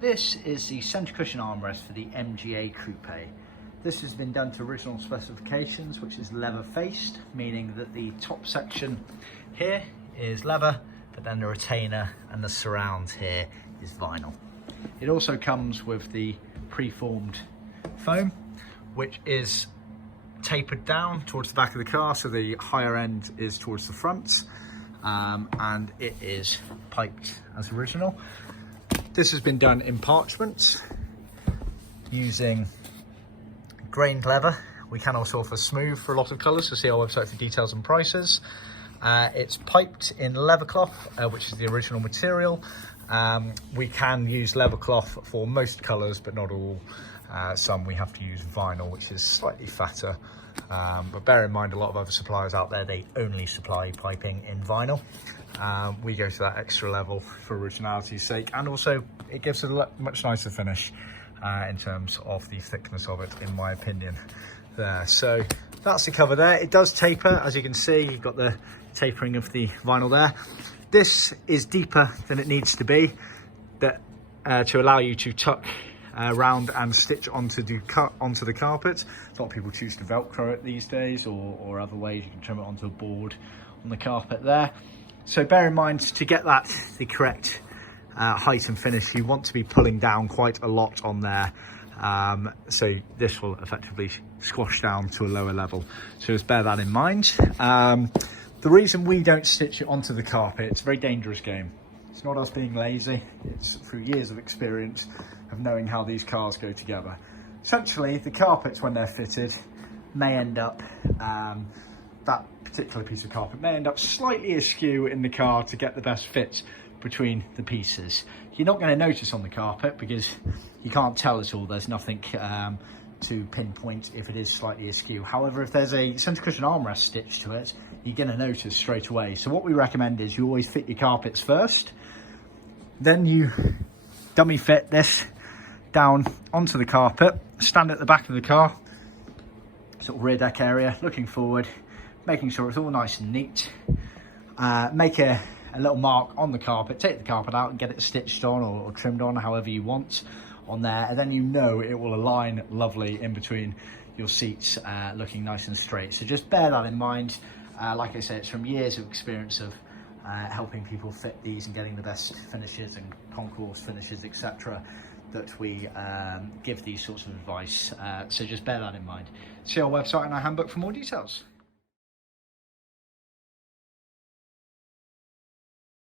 This is the centre cushion armrest for the MGA Coupe. This has been done to original specifications, which is leather faced, meaning that the top section here is leather, but then the retainer and the surround here is vinyl. It also comes with the preformed foam, which is tapered down towards the back of the car, so the higher end is towards the front, and it is piped as original. This has been done in parchment using grained leather. We can also offer smooth for a lot of colours, so see our website for details and prices. It's piped in Leathercloth, which is the original material. We can use Leathercloth for most colours, but not all. Some we have to use vinyl, which is slightly fatter. But bear in mind, a lot of other suppliers out there, they only supply piping in vinyl. We go to that extra level for originality's sake, and also it gives it a much nicer finish in terms of the thickness of it, in my opinion. There, so that's the cover there. It does taper, as you can see. You've got the tapering of the vinyl there. This is deeper than it needs to be, that to allow you to tuck around and stitch onto the carpet. A lot of people choose to Velcro it these days, or other ways. You can trim it onto a board on the carpet there. So bear in mind, to get that the correct height and finish, you want to be pulling down quite a lot on there. So this will effectively squash down to a lower level. So just bear that in mind. The reason we don't stitch it onto the carpet, it's a very dangerous game. It's not us being lazy, it's through years of experience of knowing how these cars go together. Essentially, the carpets, when they're fitted, may end up, that particular piece of carpet may end up slightly askew in the car to get the best fit between the pieces. You're not going to notice on the carpet because you can't tell at all. There's nothing to pinpoint if it is slightly askew. However, if there's a centre cushion armrest stitched to it, you're going to notice straight away. So what we recommend is you always fit your carpets first, then you dummy fit this down onto the carpet, stand at the back of the car, sort of rear deck area, looking forward, making sure it's all nice and neat. Make a little mark on the carpet, take the carpet out and get it stitched on or trimmed on however you want on there, and then you know it will align lovely in between your seats, looking nice and straight. So just bear that in mind. Like I said, it's from years of experience of helping people fit these and getting the best finishes and concourse finishes, etc., that we give these sorts of advice. So just bear that in mind. See our website and our handbook for more details.